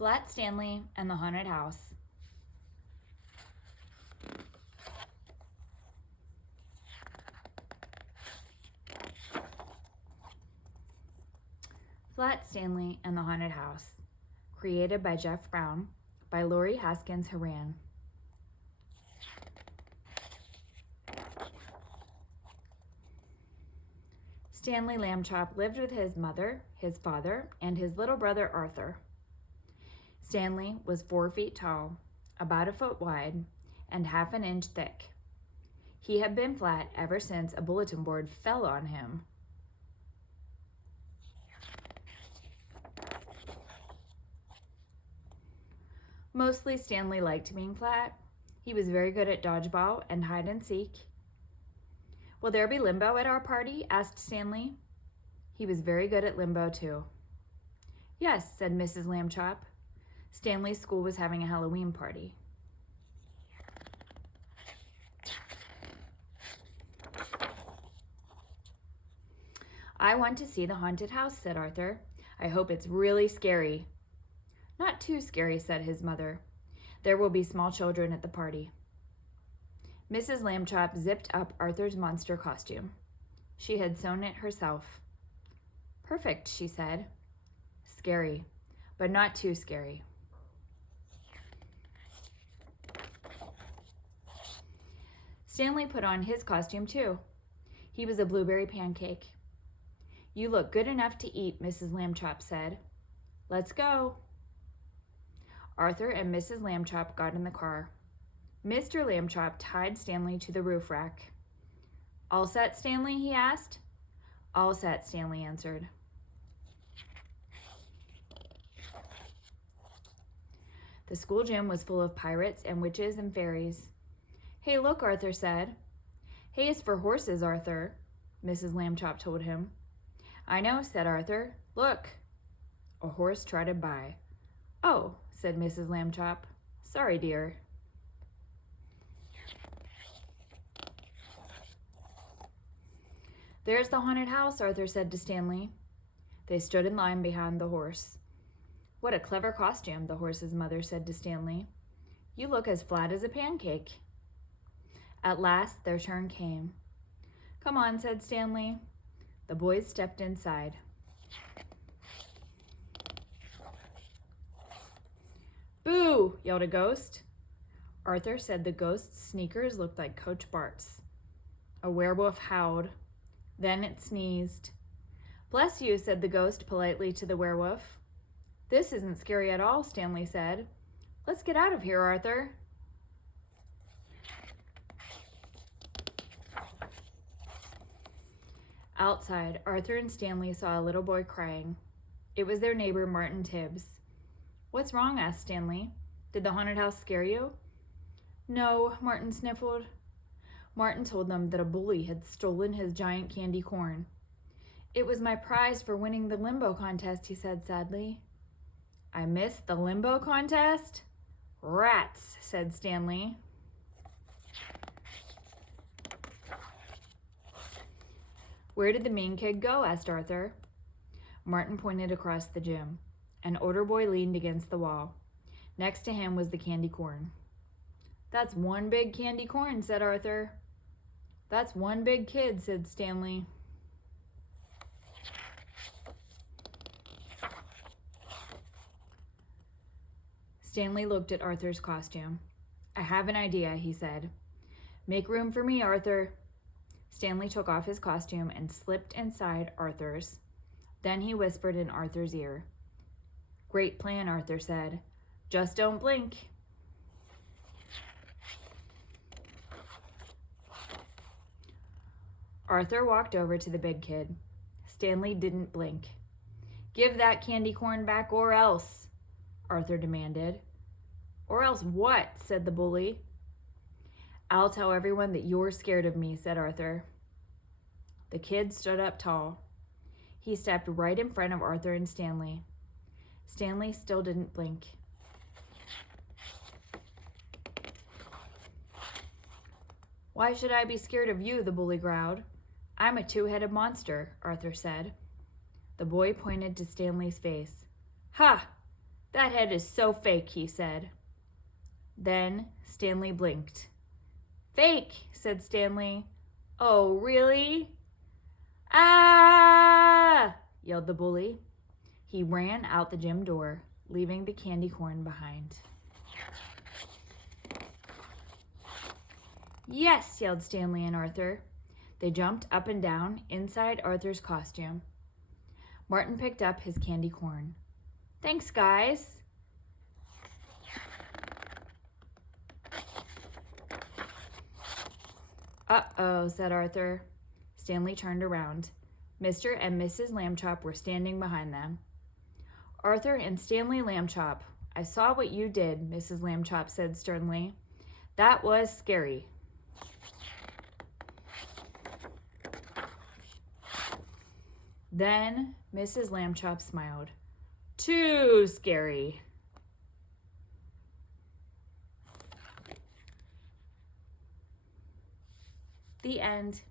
Flat Stanley and the Haunted House. Flat Stanley and the Haunted House. Created by Jeff Brown, by Lori Haskins Houran. Stanley Lambchop lived with his mother, his father, and his little brother Arthur. Stanley was 4 feet tall, about a foot wide, and half an inch thick. He had been flat ever since a bulletin board fell on him. Mostly Stanley liked being flat. He was very good at dodgeball and hide and seek. "Will there be limbo at our party?" asked Stanley. He was very good at limbo too. "Yes," said Mrs. Lambchop. Stanley's school was having a Halloween party. "I want to see the haunted house," said Arthur. "I hope it's really scary." "Not too scary," said his mother. "There will be small children at the party." Mrs. Lambchop zipped up Arthur's monster costume. She had sewn it herself. "Perfect," she said. "Scary, but not too scary." Stanley put on his costume too. He was a blueberry pancake. "You look good enough to eat," Mrs. Lambchop said. "Let's go." Arthur and Mrs. Lambchop got in the car. Mr. Lambchop tied Stanley to the roof rack. "All set, Stanley?" he asked. "All set," Stanley answered. The school gym was full of pirates and witches and fairies. "Hey, look," Arthur said. "Hay is for horses, Arthur," Mrs. Lambchop told him. "I know," said Arthur. "Look." A horse trotted by. "Oh," said Mrs. Lambchop. "Sorry, dear." "There's the haunted house," Arthur said to Stanley. They stood in line behind the horse. "What a clever costume," the horse's mother said to Stanley. "You look as flat as a pancake." At last their turn came. "Come on," said Stanley. The boys stepped inside. "Boo!" yelled a ghost. Arthur said the ghost's sneakers looked like Coach Bart's. A werewolf howled. Then it sneezed. "Bless you," said the ghost politely to the werewolf. "This isn't scary at all," Stanley said. "Let's get out of here, Arthur." Outside, Arthur and Stanley saw a little boy crying. It was their neighbor, Martin Tibbs. "What's wrong?" asked Stanley. "Did the haunted house scare you?" "No," Martin sniffled. Martin told them that a bully had stolen his giant candy corn. "It was my prize for winning the limbo contest," he said sadly. "I missed the limbo contest?" "Rats," said Stanley. "Where did the mean kid go?" asked Arthur. Martin pointed across the gym. An older boy leaned against the wall. Next to him was the candy corn. "That's one big candy corn," said Arthur. "That's one big kid," said Stanley. Stanley looked at Arthur's costume. "I have an idea," he said. "Make room for me, Arthur." Stanley took off his costume and slipped inside Arthur's. Then he whispered in Arthur's ear. "Great plan," Arthur said. "Just don't blink." Arthur walked over to the big kid. Stanley didn't blink. "Give that candy corn back or else," Arthur demanded. "Or else what?" said the bully. "I'll tell everyone that you're scared of me," said Arthur. The kid stood up tall. He stepped right in front of Arthur and Stanley. Stanley still didn't blink. "Why should I be scared of you?" the bully growled. "I'm a two-headed monster," Arthur said. The boy pointed to Stanley's face. "Ha! That head is so fake, he said. Then Stanley blinked. Fake, said Stanley. Oh, really? Ah! Yelled the bully. He ran out the gym door, leaving the candy corn behind. Yes, yelled Stanley and Arthur. They jumped up and down inside Arthur's costume. Martin picked up his candy corn. Thanks, guys. Uh-oh, said Arthur. Stanley turned around. Mr. and Mrs. Lambchop were standing behind them. Arthur and Stanley Lambchop, I saw what you did, Mrs. Lambchop said sternly. That was scary. Then Mrs. Lambchop smiled. Too scary. The end.